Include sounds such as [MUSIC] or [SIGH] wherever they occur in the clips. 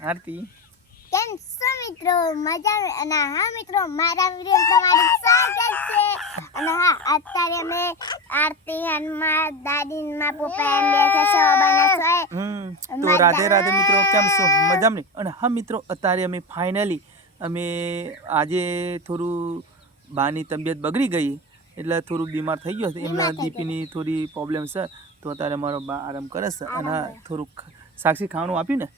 આરતી. કેમ છો મિત્રો? મજા અને હા મિત્રો મારા વીડિયો તમારું સ્વાગત છે. અને હા અત્યારે અમે આરતી અને મા દાદી ને પપ્પા એમ બેઠા છે બાના હમ તો રાધે રાધે મિત્રો કેમ છો? મજામાં નહીં અને હા મિત્રો અત્યારે અમે ફાઇનલી અમે આજે થોડું બાની તબિયત બગડી ગઈ એટલે થોડું બીમાર થઈ ગયો એમના દીપીની થોડી પ્રોબ્લેમ છે તો અત્યારે મારો બા આરામ કરે છે. અને થોડુંક સાક્ષી ખાવાનું આપ્યું ને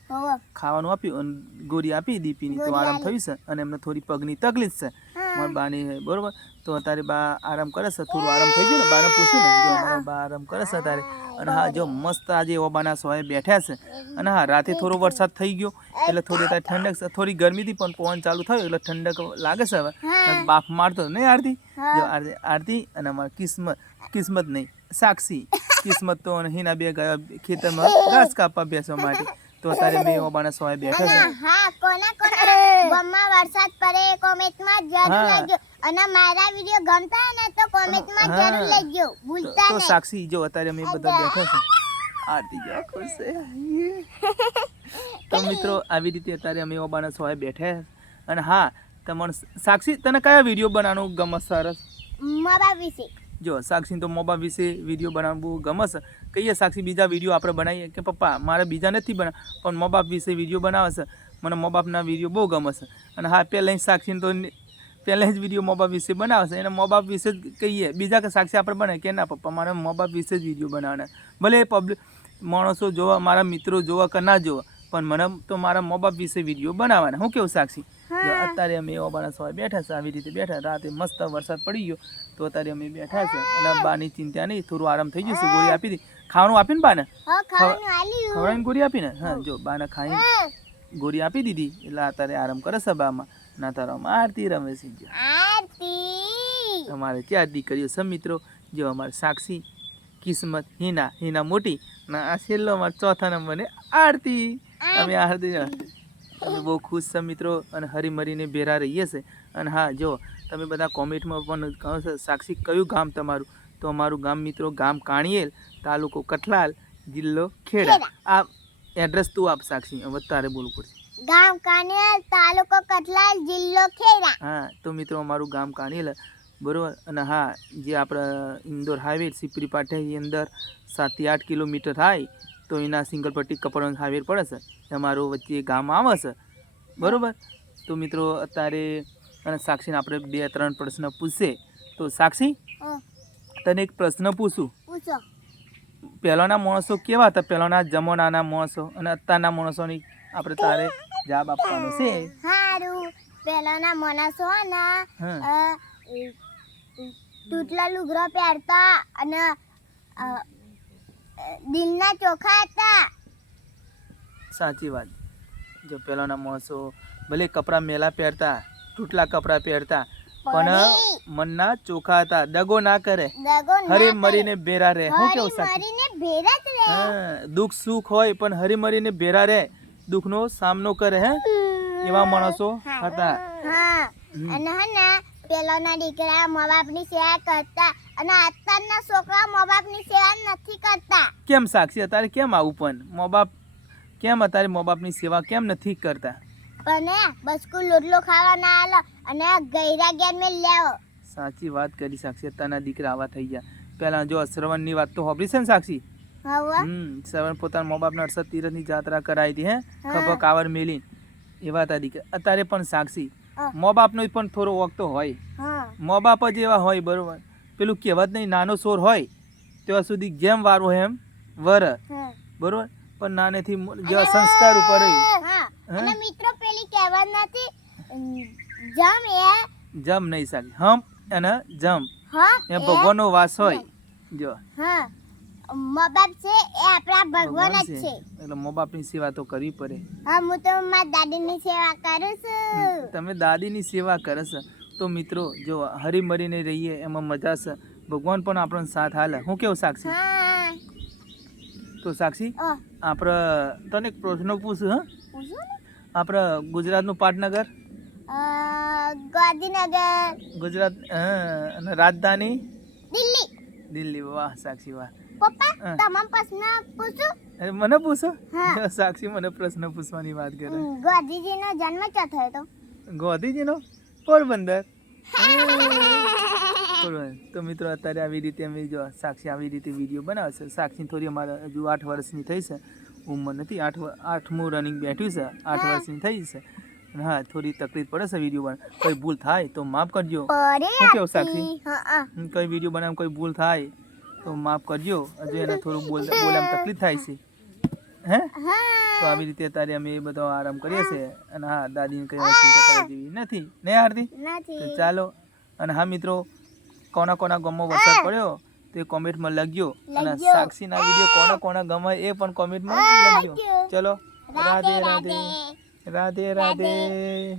ખાવાનું આપ્યું અને ગોરી આપી દીપીની. તો આરામ. થયું છે અને એમને થોડી પગની તકલીફ છે. મારા બાની બરોબર? તો અત્યારે બા આરામ કરે છે? થોડું આરામ થઈ ગયું ને? બાને પૂછ્યું ને? જો મારા બા આરામ કરે છે અત્યારે અને હા જો મસ્ત આજે ઓબાના બાના સોએ બેઠ્યા છે. અને હા રાતે થોડો વરસાદ થઈ ગયો. એટલે થોડી અત્યારે ઠંડક છે. થોડી ગરમી હતી પણ પવન ચાલુ થયો એટલે ઠંડક લાગે છે હવે. બાફ મારતો નહીં આરતી? જો આરતી આરતી અને અમારી કિસ્મત કિસ્મત નહીં સાક્ષી. કિસ્મત તો અને હિના બે ગયા ખેતરમાં ઘાસ કાપવા બેસવા માટે. તો અત્યારે મેં એવા બાના સોએ બેઠા છે. હા કોના કોના? ગામમાં વરસાદ પડે કોમેન્ટમાં જરૂર. લખજો અને મારા વિડિયો ગમતા હોય ને તો કોમેન્ટમાં જરૂર લખજો ભૂલતા નહીં. તો સાક્ષી જો અત્યારે અમે બધા બેઠા છે. આરતી જો ખુશ છે તો મિત્રો આવી રીતે અત્યારે અમે ઓબાના સોએ બેઠા અને હા તમને સાક્ષી તને કયા વીડિયો બનાવવાનું ગમે સરસ? મારા વિશે. જો સાક્ષી તો મોબા વિશે વીડિયો બનાવવું ગમશે કહીએ સાક્ષી, બીજા વીડિયો આપણે બનાવીએ કે પપ્પા, મારે બીજા નથી બના, પણ મોબાપ વિશે વીડિયો બનાવશે મને મો બાપના વીડિયો બહુ ગમશે અને હા, પહેલાં સાક્ષીને તો પહેલાં જ વીડિયો મા વિશે બનાવશે એને મોબાપ વિશે જ કહીએ. બીજા કે સાક્ષી આપણે બને કે ના, પપ્પા, મારે મોબાપ વિશે જ વીડિયો બનાવવાના ભલે પબ્લિક માણસો જોવા, મારા મિત્રો જોવા કે ના જોવા, પણ મને તો મારા મો બાપ વિશે વીડિયો બનાવવાના હું કેવું સાક્ષી? જો અત્યારે અમે એવા બાના સવારે બેઠા છે આવી રીતે બેઠા રાતે મસ્ત વરસાદ પડી ગયો તો અત્યારે અમે બેઠા છે. અને બાની ચિંતા નહીં થોડું આરામ થઈ જશે ગોળી આપી દી. ખાવાનું આપીને બાને? ખવડાવીને ગોળી આપીને? હા જો બાને ખાઈ ગોળી આપી દીધી એટલે અત્યારે આરામ કરે છે બામાં. ના તારામાં આરતી રમે છે અમારે ચાર દીકરીઓ છે મિત્રો જો અમારે સાક્ષી કિસ્મત હિના હિના મોટી ના આ છેલ્લો અમારે ચોથા નંબરને આરતી. અમે આરતી અમે બહુ ખુશ છે મિત્રો અને હરીમરીને ભેરા રહીએ છે અને હા જો તમે બધા કોમેન્ટમાં પણ કહો છો સાક્ષી કયું ગામ તમારું? તો અમારું ગામ મિત્રો ગામ કાણિયેલ તાલુકો કઠલાલ જિલ્લો ખેડા. આ એડ્રેસ તું આપ સાક્ષી હવે તારે બોલવું પડશે. ગામ કાણિયેલ તાલુકો કઠલાલ જિલ્લો ખેડા. હા તો મિત્રો અમારું ગામ કાણિયેલ બરોબર? અને હા જે આપણા ઇન્દોર હાઈવે સિપરી પાટેની અંદર સાતથી આઠ કિલોમીટર થાય તો એના સિંગલ પટ્ટી કપડવંજ હાઈવે પડે છે. અમારું વચ્ચે ગામ આવે છે. બરોબર? તો મિત્રો અત્યારે અને સાક્ષીને આપણે બે ત્રણ પ્રશ્ન પૂછશે. તો સાક્ષી હં, તને એક પ્રશ્ન પૂછું. પહેલાના માણસો કેવા હતા? પહેલાંના જમાનાના માણસો અને અત્યારના માણસોની આપણે તારે જવાબ આપવાનો છે. સારું પહેલાના માણસો ને. તૂટલા લુગડો પહેરતા અને દિલના ચોખા હતા. સાચી વાત. જો પહેલાંના માણસો ભલે કપડાં મેલા પહેરતા તૂટલા કપડાં પહેરતા પણ મનના ચોખા હતા. દગો ના કરે. હરી. મરીને ભેરા રહે. હું કેવું સાચું? દુઃખ સુખ હોય પણ હરી મરીને ભેરા રહે. દુઃખનો સામનો કરે હે? એવા માણસો હતા. અને હે પેલાના દીકરા મા બાપની સેવા કરતા અને અત્યારના છોકરા મા બાપની સેવા નથી કરતા. કેમ સાક્ષી? અત્યારે કેમ આવું પણ? મા બાપ કેમ અત્યારે મા બાપની સેવા કેમ નથી કરતા? પણ હે બસકુ લોટલો ખાવા ના આલો અને ગૈરા ગેર મેં લેવો. સાચી વાત કરી સાક્ષી અત્યારના દીકરા આવા થઈ ગયા. પહેલા જો શ્રવણની વાત તો હોબરી છે ને સાક્ષી? હમ શ્રવણ પોતાના મા બાપના અડસઠ તીરથની જાત્રા કરાવી હતી હે? ખબર કાવર મેલી એવા હતા દીકરા. અત્યારે પણ સાક્ષી. મા બાપનો પણ થોડો વખત હોય. મા બાપ જ એવા હોય બરોબર. પેલું કહેવત નહીં નાનો સોર હોય ત્યાં સુધી જેમ વારો એમ વર. બરોબર? પણ નાનેથી જેવા સંસ્કાર ઉપર રહ્યું. મિત્રો પેલી કહેવત નથી જમ એ જમ નહીં સાલી હમ અને જમ. એ એ ભગવાનનો વાસ હોય. જો. હા. મા બાપ છે એ આપણા ભગવાન જ છે. એટલે મોબાપની સેવા તો કરવી પડે. હા હું તો મારા દાદીની સેવા કરું છું. તમે દાદીની સેવા કરે છે. તો મિત્રો જો હરી મરીને રહીએ એમાં મજા છે. ભગવાન પણ આપણો સાથ હાલે હું કેવું સાક્ષી? તો સાક્ષી આપણે તને એક પ્રશ્ન પૂછું હા? આપણે ગુજરાતનું પાટનગર? ગાંધીનગર. ગુજરાત રાજધાની? દિલ્હી વાહ સાક્ષી વાહ. પપ્પા તમામ પ્રશ્ન પૂછું. મને પૂછો? [LAUGHS] સાક્ષી મને પ્રશ્ન પૂછવાની વાત કરે. ગાંધીજીનો જન્મ ક્યાં થયો તો ગોધીજીનો? પોરબંદર. પોરબંદર. તો મિત્રો અત્યારે આવી રીતે અમે જો સાક્ષી આવી રીતે વીડિયો બનાવશે સાક્ષી થોડી અમારે હજુ આઠ વર્ષની થઈ છે. ઉંમર નથી આઠ આઠમું રનિંગ બેઠ્યું છે. આઠ. વર્ષની થઈ છે. હા થોડી તકલીફ પડે છે વીડિયો બના કોઈ ભૂલ થાય તો માફ કરજો. શું કેવું, સાક્ષી? કોઈ વીડિયો બનાવ કોઈ ભૂલ થાય તો માફ કરજો. હજુ એને થોડું બોલ બોલવામાં તકલીફ થાય છે. હે? તો આવી રીતે અત્યારે અમે એ બધો આરામ કરીએ છીએ. અને હા દાદીને કઈ ચિંતા કરવા જેવી નથી. ને આરતી? તો ચાલો. અને હા મિત્રો કોના કોના ગામમાં વરસાદ પડ્યો તે કોમેન્ટમાં લખજો. અને સાક્ષીના વીડિયો કોના કોના ગમે એ પણ કોમેન્ટમાં લખજો. ચલો. રાધે. રાધે. રાધે રાધે.